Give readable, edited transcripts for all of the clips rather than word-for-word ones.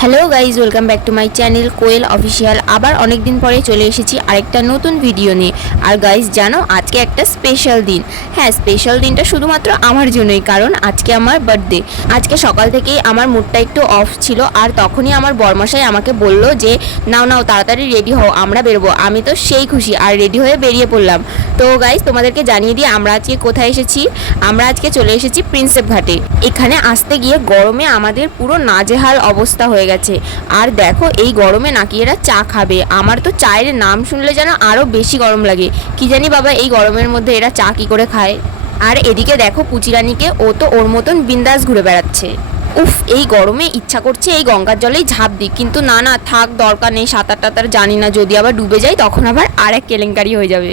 Hello guys, welcome back to my channel Koyel official. আবার অনেক দিন পরে চলে এসেছি আরেকটা নতুন ভিডিও নিয়ে। আর গাইজ জানো, আজকে একটা স্পেশাল দিন। হ্যাঁ, স্পেশাল দিনটা শুধুমাত্র আমার জন্যই, কারণ আজকে আমার বার্থডে। আজকে সকাল থেকেই আমার মুডটা একটু অফ ছিল, আর তখনই আমার বরমশাই আমাকে বলল যে নাও নাও তাড়াতাড়ি রেডি হও, আমরা বেরোবো। আমি তো সেই খুশি, আর রেডি হয়ে বেরিয়ে পড়লাম। তো গাইজ তোমাদেরকে জানিয়ে দিই আমরা আজকে কোথায় এসেছি। আমরা আজকে চলে এসেছি প্রিন্সেপ ঘাটে। এখানে আসতে গিয়ে গরমে আমাদের পুরো নাজেহাল অবস্থা হয়ে গেছে। আর দেখো, এই গরমে নাকি এরা চা খাবে। আমার তো চায়ের নাম শুনলে যেন আরো বেশি গরম লাগে। কি জানি বাবা, এই গরমের মধ্যে এরা চা কি করে খায়। আর এদিকে দেখো পুচিরানিকে, ও তো ওর মতন বিন্দাস ঘুরে বেড়াচ্ছে। উফ, এই গরমে ইচ্ছা করছে এই গঙ্গার জলেই ঝাঁপ দিই, কিন্তু না না থাক, দরকার নেই। সাঁতার টাতার জানি না, যদি আবার ডুবে যাই তখন আবার আর এক কেলেঙ্কারি হয়ে যাবে।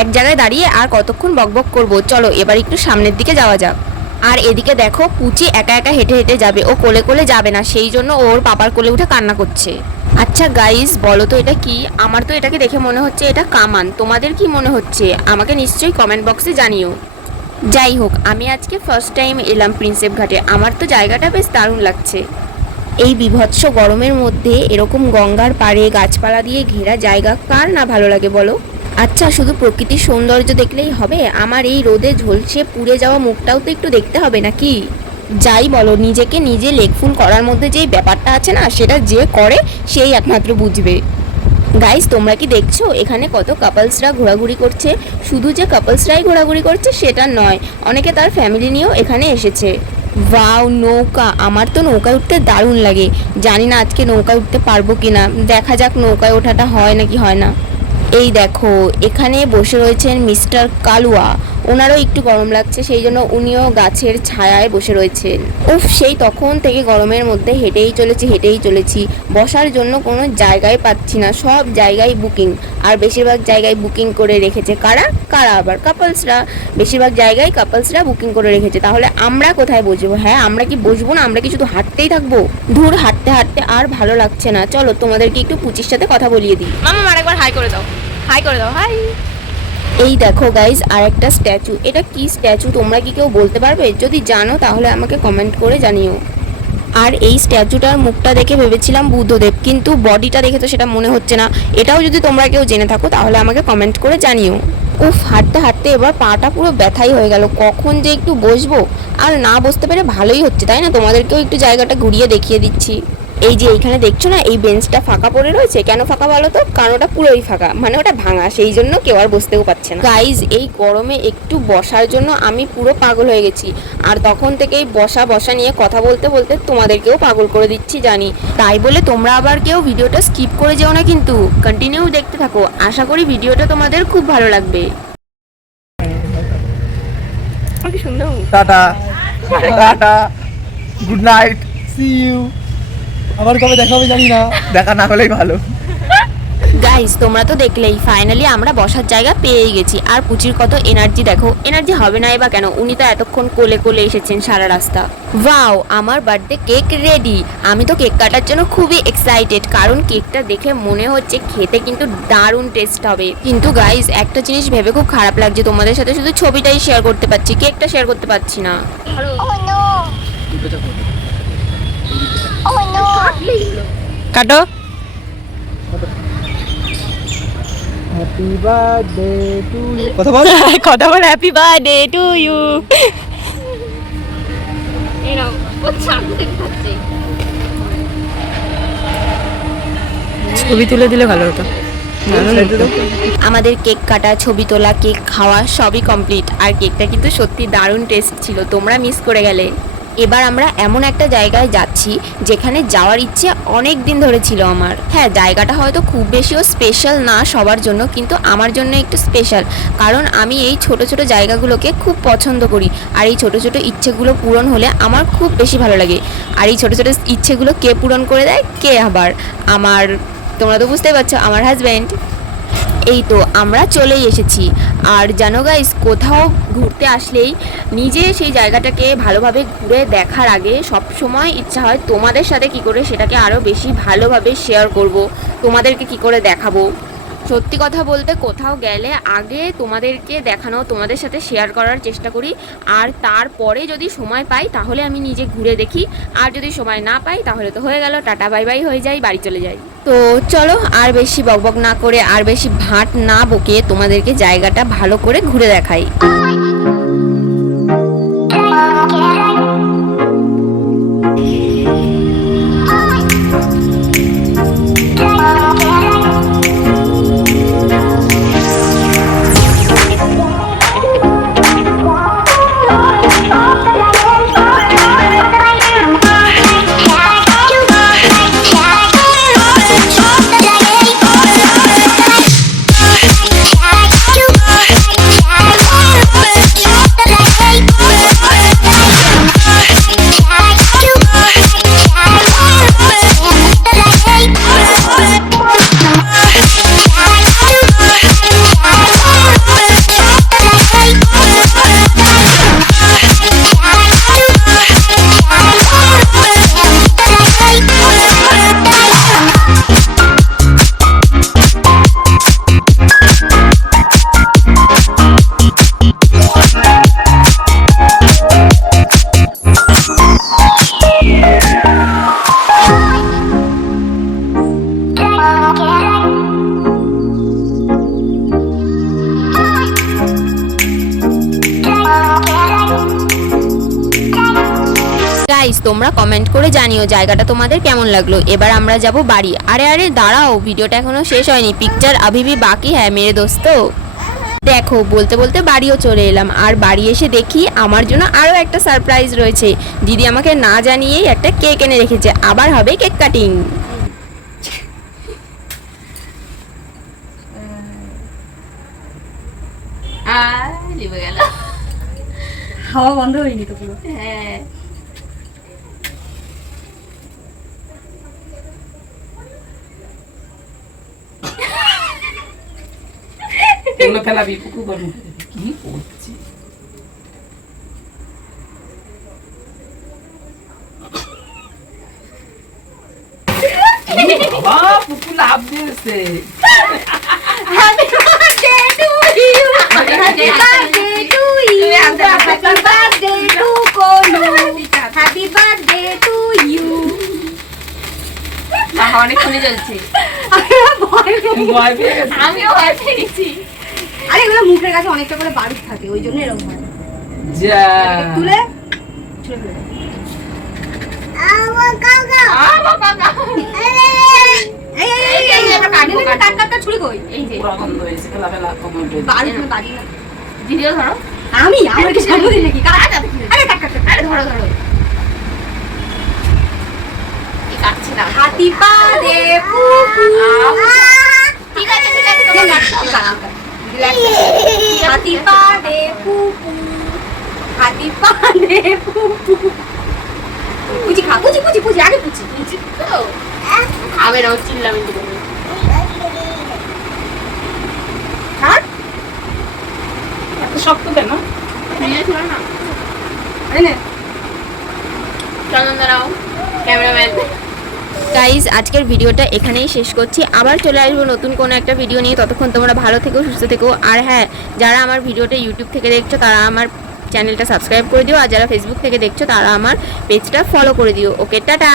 এক জায়গায় দাঁড়িয়ে আর কতক্ষণ বকবক করবো, চলো এবার একটু সামনের দিকে যাওয়া যাক। আর এদিকে দেখো, পুচি একা একা হেঁটে হেঁটে যাবে, ও কোলে কোলে যাবে না, সেই জন্য ওর পাপার কোলে উঠে কান্না করছে। আচ্ছা গাইস, বলো তো এটা কি? আমার তো এটাকে দেখে মনে হচ্ছে এটা কামান। তোমাদের কি মনে হচ্ছে আমাকে নিশ্চয়ই কমেন্ট বক্সে জানিও। যাই হোক, আমি আজকে ফার্স্ট টাইম এলাম প্রিন্সেপ ঘাটে। আমার তো জায়গাটা বেশ দারুণ লাগছে। এই বীভৎস গরমের মধ্যে এরকম গঙ্গার পাড়ে গাছপালা দিয়ে ঘেরা জায়গা কার না ভালো লাগে বলো? আচ্ছা, শুধু প্রকৃতির সৌন্দর্য দেখলেই হবে? আমার এই রোদে ঝলসে পুড়ে যাওয়া মুখটাও তো একটু দেখতে হবে নাকি? যাই বলো, নিজেকে নিজে লেকফুল করার মধ্যে যেই ব্যাপারটা আছে না, সেটা যে করে সেই একমাত্র বুঝবে। গাইস, তোমরা কি দেখছো এখানে কত কাপলসরা ঘোরাঘুরি করছে? শুধু যে কাপলসরাই ঘোরাঘুরি করছে সেটা নয়, অনেকে তার ফ্যামিলি নিয়েও এখানে এসেছে। ওয়াও, নৌকা! আমার তো নৌকায় উঠতে দারুণ লাগে। জানি না আজকে নৌকায় উঠতে পারবো কিনা, দেখা যাক নৌকায় ওঠাটা হয় নাকি হয় না। এই দেখো, এখানে বসে রয়েছেন মিস্টার কালুয়া। ওনারও একটু গরম লাগছে, সেই জন্য উনিও গাছের ছায়ায় বসে রয়েছেন। উফ, সেই তখন থেকে গরমের মধ্যে হেঁটেই চলেছি। বসার জন্য কোনো জায়গায় পাচ্ছি না, সব জায়গায় বুকিং। আর বেশিরভাগ জায়গায় বুকিং করে রেখেছে কারা কারা আবার কাপলসরা। বেশিরভাগ জায়গায় কাপলসরা বুকিং করে রেখেছে। তাহলে আমরা কোথায় বসবো? হ্যাঁ, আমরা কি বসবো না? আমরা কি শুধু হাঁটতেই থাকবো? দূর, হাঁটতে হাঁটতে আর ভালো লাগছে না। চলো তোমাদেরকে একটু পুচির সাথে কথা বলিয়ে দিই। মামা আরেকবার হাই করে দাও, হাই করে দাও, হাই। এই দেখো গাইজ, আর একটা স্ট্যাচু। এটা কি স্ট্যাচু তোমরা কি কেউ বলতে পারবে? যদি জানো তাহলে আমাকে কমেন্ট করে জানিও। আর এই স্ট্যাচুটার মুখটা দেখে ভেবেছিলাম বুদ্ধদেব, কিন্তু বডিটা দেখে তো সেটা মনে হচ্ছে না। এটাও যদি তোমরা কেউ জেনে থাকো তাহলে আমাকে কমেন্ট করে জানিও। উফ, হাঁটতে হাঁটতে এবার পাটা পুরো ব্যথাই হয়ে গেল। কখন যে একটু বসবো, আর না বসতে পেরে ভালোই হচ্ছে তাই না? তোমাদেরকেও একটু জায়গাটা ঘুরিয়ে দেখিয়ে দিচ্ছি। এই যে এইখানে দেখছো না, এই বেঞ্চটা ফাঁকা পড়ে রয়েছে। কেন ফাঁকা বলো তো? কারণ ওটা পুরোই ফাঁকা, মানে ওটা ভাঙা, সেই জন্য কেউ আর বসতেও পারছে না। গাইজ, এই গরমে একটু বসার জন্য আমি পুরো পাগল হয়ে গেছি। আর তখন থেকেই বসা বসা নিয়ে কথা বলতে বলতে তোমাদেরকেও পাগল করে দিচ্ছি জানি। তাই বলে তোমরা আবার কেউ ভিডিওটা স্কিপ করে যেও না, কিন্তু কন্টিনিউ দেখতে থাকো। আশা করি ভিডিওটা তোমাদের খুব ভালো লাগবে। কি সুন্দর। Tata tata, good night, see you. আবার কবে দেখা হবে জানি না, দেখা না হলেই ভালো। গাইস, তোমরা তো দেখলেই ফাইনালি আমরা বসার জায়গা পেয়ে গেছি। আর পুচির কত এনার্জি দেখো। এনার্জি হবে না বা কেন, উনি তো এতক্ষণ কোলে কোলে এসেছেন সারা রাস্তা। ওয়াও, আমার বার্থডে কেক রেডি। আমি তো কেক কাটার জন্য খুবই এক্সাইটেড, কারণ কেকটা দেখে মনে হচ্ছে খেতে কিন্তু দারুণ টেস্ট হবে। কিন্তু গাইস, একটা জিনিস ভেবে খুব খারাপ লাগছে, তোমাদের সাথে শুধু ছবিটাই শেয়ার করতে পারছি, কেকটা শেয়ার করতে পারছি না। কাটো। Happy birthday to you. কথা বল। কথা বল, হ্যাপি বার্থডে টু ইউ। এই নাও, ও চাকু দেখে খাচ্ছে। ছবি তুলে দিলে ভালো হতো। আমাদের কেক কাটা, ছবি তোলা, কেক খাওয়া সবই কমপ্লিট। আর কেকটা কিন্তু সত্যি দারুণ টেস্ট ছিল, তোমরা মিস করে গেলে। এবার আমরা এমন একটা জায়গায় যাচ্ছি যেখানে যাওয়ার ইচ্ছে অনেক দিন ধরে ছিল আমার। হ্যাঁ, জায়গাটা হয়তো খুব বেশিও স্পেশাল না সবার জন্য, কিন্তু আমার জন্য একটু স্পেশাল, কারণ আমি এই ছোট ছোট জায়গাগুলোকে খুব পছন্দ করি। আর এই ছোট ছোট ইচ্ছেগুলো পূরণ হলে আমার খুব বেশি ভালো লাগে। আর এই ছোট ছোট ইচ্ছেগুলো কে পূরণ করে দেয়? কে আবার? আমার, তোমরা তো বুঝতেই পারছো, আমার হাজব্যান্ড। এই তো আমরা চলেই এসেছি। আর জানো গাইস, কোথাও ঘুরতে আসলেই নিজে সেই জায়গাটাকে ভালোভাবে ঘুরে দেখার আগে সব সময় ইচ্ছা হয় তোমাদের সাথে কি করে সেটাকে আরও বেশি ভালোভাবে শেয়ার করব, তোমাদেরকে কি করে দেখাবো। সত্যি কথা বলতে কোথাও গেলে আগে তোমাদেরকে দেখানো, তোমাদের সাথে শেয়ার করার চেষ্টা করি, আর তারপরে যদি সময় পাই তাহলে আমি নিজে ঘুরে দেখি, আর যদি সময় না পাই তাহলে তো হয়ে গেল, টাটা বাই বাই হয়ে যাই, বাড়ি চলে যাই। তো চলো আর বেশি বকবক না করে, আর বেশি ভাট না বকে তোমাদেরকে জায়গাটা ভালো করে ঘুরে দেখাই। গাইস তোমরা কমেন্ট করে জানিও জায়গাটা তোমাদের কেমন লাগলো। এবার আমরা যাব বাড়ি। আরে আরে দাঁড়াও, ভিডিওটা এখনো শেষ হয়নি, পিকচার अभी भी বাকি হ্যাঁ মেরে দোস্ত। দেখো বলতে বলতে বাড়িও চলে এলাম, আর বাড়ি এসে দেখি আমার জন্য আরও একটা সারপ্রাইজ রয়েছে। দিদি আমাকে না জানিয়েই একটা কেক এনে রেখেছে, আবার হবে কেক কাটিং। হাওয়া বন্ধ হয়নি তো পুরো। হ্যাঁ এগুলো ফেলাবি পুকুর করবি কি করছি বাবা পুকুর লাভ দিয়েছে happy birthday to you, happy birthday to you, happy birthday to Konu, happy birthday to you. অনেকক্ষণই চলছে, ভয় পেয়ে গেছে। আমিও ভয় পেয়েছি। আরে এগুলো মুখের কাছে অনেকটা করে বারুদ থাকে, ওই জন্য এরকম হয়। যা তুলে ছুরি কই? পুরো বন্ধ হয়েছে ফেলা ফেলা কমেন্ট হয়েছে বারুদ না বাড়ি না। ভিডিও ধরো। আমি আমার কি জন্মদিন নাকি? আরে কাট কাট কাট। আরে ধরো ধরো, কাটছি না। Happy birthday পুপু। ঠিক আছে ঠিক আছে, তোমার কাটছো। Happy birthday পুপু, happy birthday পুপু। পুচি খা, পুচি পুচি পুচি, আগে পুচি। তো খাবে না, চিল্লামি দিবে। হ্যাঁ এত শক্ত কেন ভিডিও ছিল না, এনে চন্দন দাঁড়াও ক্যামেরাম্যান। গাইজ আজকের ভিডিওটা এখানেই শেষ করছি, আবার চলে আসবো নতুন কোনো একটা ভিডিও নিয়ে। ততক্ষণ তোমরা ভালো থেকো, সুস্থ থেকো। আর হ্যাঁ, যারা আমার ভিডিওটা ইউটিউব থেকে দেখছো তারা আমার চ্যানেলটা সাবস্ক্রাইব করে দিও, আর যারা ফেসবুক থেকে দেখছো তারা আমার পেজটা ফলো করে দিও। ওকে টাটা।